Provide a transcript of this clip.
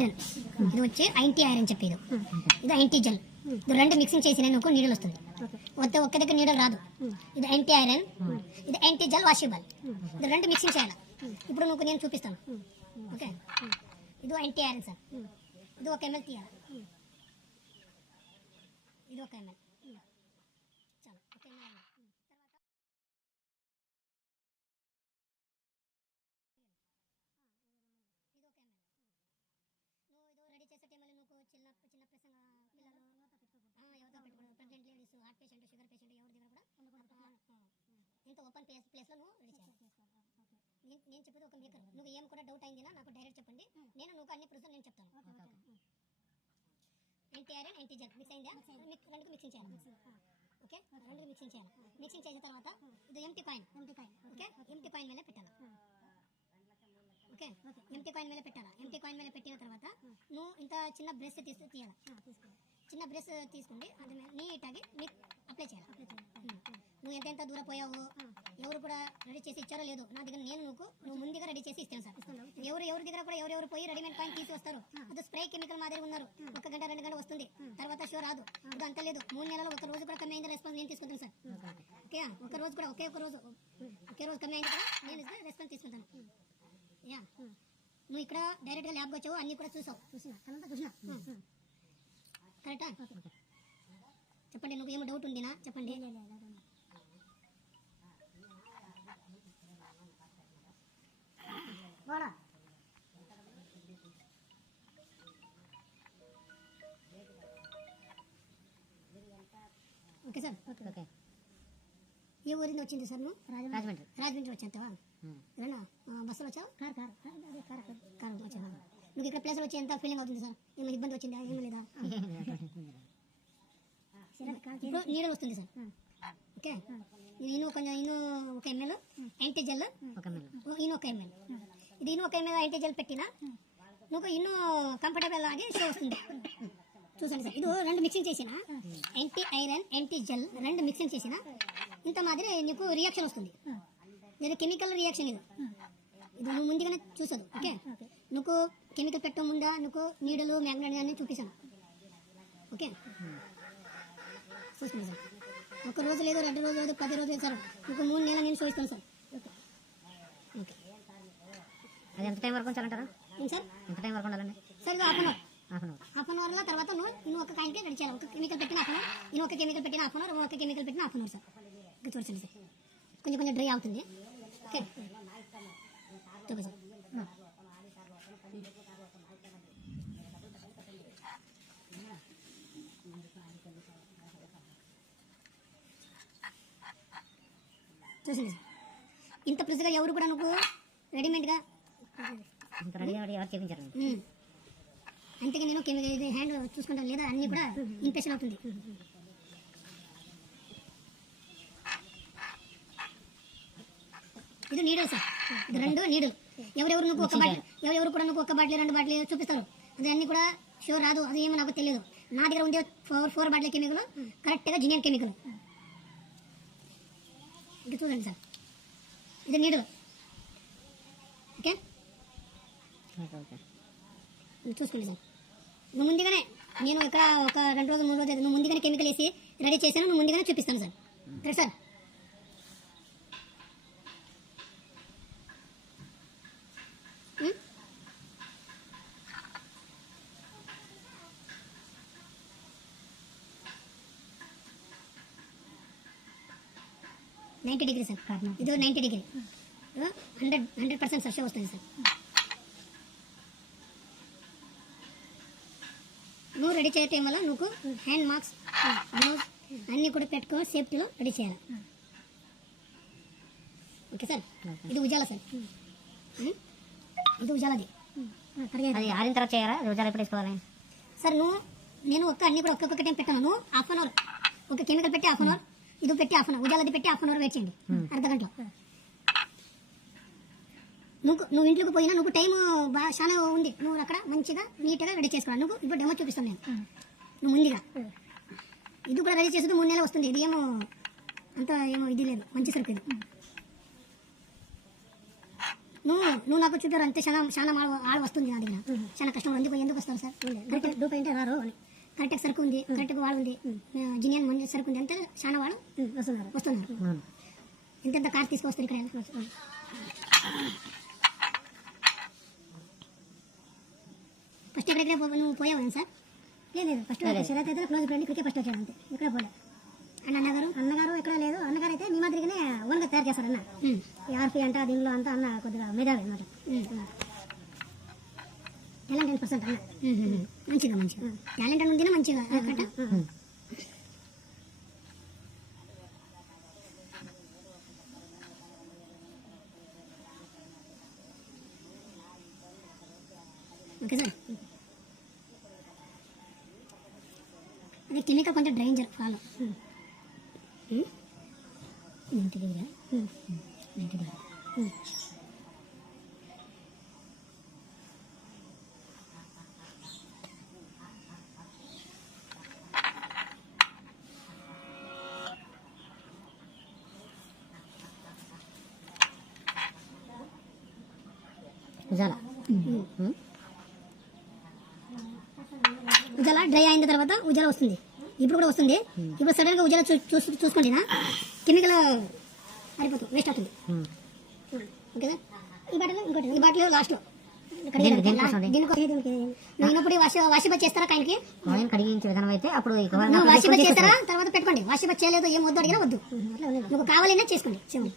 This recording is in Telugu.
ఐరన్, ఇది వచ్చి యాంటీ ఐరన్ చెప్పేది, ఇది యాంటీ జెల్. ఇది రెండు మిక్సింగ్ చేసి నేను నీడలు వస్తుంది, ఒక్క దగ్గర నీడలు రాదు. ఇది యాంటీ ఐరన్, ఇది యాంటీ జెల్ వాషబుల్. ఇది రెండు మిక్సింగ్ చేయాలి. ఇప్పుడు నువ్వు నేను చూపిస్తాను. ఓకే, ఇది యాంటీ ఐరన్ సార్. ఇది 1 ml తీయాలి, ఇది 1 ml. చాలు, 1 ml. రెడీ చేసే టైంలో నువ్వు చిన్న చిన్న ప్రసంగ పిల్లలు ఎవరితో పెట్టుకోవడం, pregnant ladies, heart patient, sugar patient ఎవరి దగ్గర కూడా ఇంత ఓపెన్ ప్లేస్లో నువ్వు రెడీ చేయాలి. నేను చెప్పేది ఒక మేకర్. నువ్వు ఏం కూడా డౌట్ అయిందినా నాకు డైరెక్ట్ చెప్పండి, నువ్వు అన్ని ప్రొసీజర్ నేను చెప్తాను. Anti iron, anti gel mix అయిందా? రెండుకు మిక్సింగ్ చేయాలి. ఓకే, రెండు మిక్సింగ్ చేయాలి. మిక్సింగ్ చేసిన తర్వాత ఇది empty coin. Okay, empty coin మీద పెట్టాలి. ఓకే, ఎంటీ కాయిన్ మీద పెట్టాలా. ఎంటీ కాయిన్ మీద పెట్టిన తర్వాత నువ్వు ఇంత చిన్న బ్రష్ తీయాలి. చిన్న బ్రష్ తీసుకుండి అది నీట్గా మీకు అప్లై చేయాలి. నువ్వు ఎంత దూరం పోయావు, ఎవరు కూడా రెడీ చేసి ఇచ్చారో లేదు నా దగ్గర, నువ్వు ముందుగా రెడీ చేసి ఇస్తాను సార్. ఎవరి దగ్గర కూడా ఎవరెవరు పోయి రెడీమేడ్ కాయిన్ తీసి వస్తారు. అది స్ప్రే కెమికల్ మాదిరి ఉన్నారు. 1 గంట 2 గంట వస్తుంది, తర్వాత షో రాదు. అది అంత లేదు. 3 నెలలు 1 రోజు కూడా కమ్మి అయింది రెస్పాన్స్ నేను తీసుకుంటాను సార్. ఓకే, 1 రోజు కూడా ఒకే రోజు కమ్మి అయింది కూడా నేను రెస్పాన్స్ తీసుకుంటాను. యా, నువ్వు ఇక్కడ డైరెక్ట్గా ల్యాబ్కి వచ్చావు, అన్నీ కూడా చూసినా కరెక్టా? చెప్పండి, నువ్వు ఏమో డౌట్ ఉందినా చెప్పండి. Okay sir. ఓకే, ఏ ఊರಿಂದ వచ్చింది సార్? నువ్వు రాజమండ్రి వచ్చావా? బస్సులో వచ్చావా? కారు వచ్చావా? నువ్వు ఇక్కడ ప్లేస్లో వచ్చి ఎంత ఫీలింగ్ అవుతుంది సార్? ఏమైనా ఇబ్బంది వచ్చిందా? ఏమీ లేదా? ఇప్పుడు నీడలు వస్తుంది సార్. ఓకే, ఇను 1 ml యాంటీ జెల్, ఇను 1 ml. ఇది ఇను 1 ml యాంటీ జెల్ పెట్టినా నువ్వు ఇನ್ನು కంఫర్టబుల్ ఆగి షో వస్తుంది. చూసండి సార్, ఇది రెండు మిక్సింగ్ చేసిన యాంటీ ఐరన్, యాంటీ జెల్ రెండు మిక్సింగ్ చేసిన ఇంత మాదిరి నీకు రియాక్షన్ వస్తుంది. ఇది కెమికల్ రియాక్షన్. ఇది నువ్వు ముందుగానే చూసదు. ఓకే, నువ్వు కెమికల్ పెట్టే ముందా నువ్వు నీడలు మ్యాగ్నెట్ అని చూపిస్తాను. ఓకే, చూసుకోండి సార్. 1 రోజు లేదు, 2 రోజులు లేదు, 10 రోజులు లేదు సార్. నువ్వు 3 నెలలు నేను చూపిస్తాను సార్. ఓకే, అది ఎంత టైం వరకు ఉంచాలంటారా? ఏం సార్? ఎంత టైం వరకు ఉండాలండి? సార్ ఇది హాఫ్ అన్ అవర్లో తర్వాత నువ్వు ఒక కాయిన్కే రెడీ చేయాలి. 1 కెమికల్ పెట్టిన హాఫ్ అన్ అవర్, ఇను 1 కెమికల్ పెట్టిన హాఫ్ అన్ అవర్, 1 కెమికల్ పెట్టిన హాఫ్ అన్ అవర్ సార్. ఇంకా చూడండి సార్, కొంచెం డ్రై అవుతుంది. ఓకే, చూపి సార్. చూసింది సార్, ఇంత ప్రిజ్గా ఎవరు కూడా నువ్వు రెడీమేడ్గా అంతగా నేను కెమికల్ హ్యాండ్ చూసుకుంటాను లేదా అన్నీ కూడా ఇన్ఫెక్షన్ అవుతుంది. ఇది నీడలు సార్, ఇది 2 నీడలు. ఎవరెవరు నువ్వు ఎవరెవరు కూడా నువ్వు 1 బాటిల్ 2 బాటిల్ చూపిస్తారు. అది అన్నీ కూడా షూర్ రాదు, అది ఏమో నాకు తెలియదు. నా దగ్గర ఉండే 4 బాటిల్ కెమికల్ కరెక్ట్గా జినియన్ కెమికల్. ఇది చూడండి సార్, ఇది నీడలు. ఓకే, చూసుకోండి సార్. నువ్వు ముందుగానే నేను ఇక్కడ 1 2 రోజులు 3 రోజులు నువ్వు ముందుగానే కెమికల్ వేసి రెడీ చేశాను, నువ్వు ముందుగానే చూపిస్తాను సార్. Correct sir? $90 సార్. ఇది $90, 100% సర్ష వస్తుంది సార్. నువ్వు రెడీ చేయటం వల్ల నువ్వు హ్యాండ్ మార్క్స్, గ్లౌస్ అన్నీ కూడా పెట్టుకొని సేఫ్టీలో రెడీ చేయాలి. ఓకే సార్, ఇది ఉజాలా సార్. ఇది ఉజాలాది. ఆరిన తర్వాత చేయాలా? ఉజాలా ఎప్పుడు వేసుకోవాలి సార్? నేను అన్ని కూడా ఒక్కొక్క టైం పెట్టాను. నువ్వు హాఫ్ అన్ అవర్ ఒక కెమికల్ పెట్టి హాఫ్ అన్ అవర్, ఇది పెట్టి హాఫ్ అన్ అవర్, ఉజాలది పెట్టి హాఫ్ అన్ అవర్ వెయిట్ చేయండి, అర్ధ గంటలో. నువ్వు ఇంట్లోకి పోయినా నువ్వు టైం చాలా ఉంది, నువ్వు అక్కడ మంచిగా నీట్గా రెడీ చేసుకోవాలి. నువ్వు ఇప్పుడు డెమో చూపిస్తాను నేను. నువ్వు ముందుగా ఇది కూడా రెడీ చేసేది 3 నెలలు వస్తుంది. ఇది ఏమో అంత ఏమో ఇది లేదు, మంచి సరుకు ఇది. నువ్వు నాకు చూపారు అంతే చాలా ఆడ వస్తుంది నా దగ్గర చాలా కష్టం ఎందుకు వస్తారు సార్ కరెక్ట్ డూప్ అంటే రారు అని కరెక్ట్ సరుకు ఉంది కరెక్ట్ వాడు ఉంది జినియన్ మంచి సరుకు ఉంది అంటే చాలా వాడు వస్తున్నారు ఎంత కార్ తీసుకొస్తారు ఇక్కడ ఫస్ట్ ఎక్కడెక్కడ నువ్వు పోయావు సార్ లేదు ఫస్ట్ శరత్ అయితే క్లోజ్ ఫ్రెండ్ ఇక్కడికే ఫస్ట్ వచ్చాడు అంతే ఇక్కడ పోలే అండ్ అన్నగారు ఎక్కడ లేదు అన్నగారు అయితే మీ మాదిరిగానే ఓన్గా తయారు చేస్తారు అన్న ఆర్పి అంట దీనిలో అంతా అన్న కొద్దిగా మేధావి అనమాట టాలెంట్ 10% అన్న మంచిగా టాలెంట్ అని ఉంటేనే మంచిగా కరెక్ట్ ఓకే సార్ అదే కెమికల్ కొంచెం డేంజర్ ఫాలో ఉజాల డ్రై అయిన తర్వాత ఉజాల వస్తుంది ఇప్పుడు కూడా వస్తుంది ఇప్పుడు సడన్ గా ఉజాల చూసుకుంటేనా కెమికల్ ఆరిపోతుంది వేస్ట్ అవుతుంది ఓకేనా ఈ బాటిల్ లాస్ట్ లో దీనిప్పుడు వాషిబ్ చేస్తారా కాయలకి కడిగించే విధానం అయితే అప్పుడు వాషిబ్ చేస్తారా తర్వాత పెట్టుకోండి వాషిబ్ చేయలేదు ఏం వద్దు అడిగినా వద్దు మీకు కావాలన్నా చేసుకోండి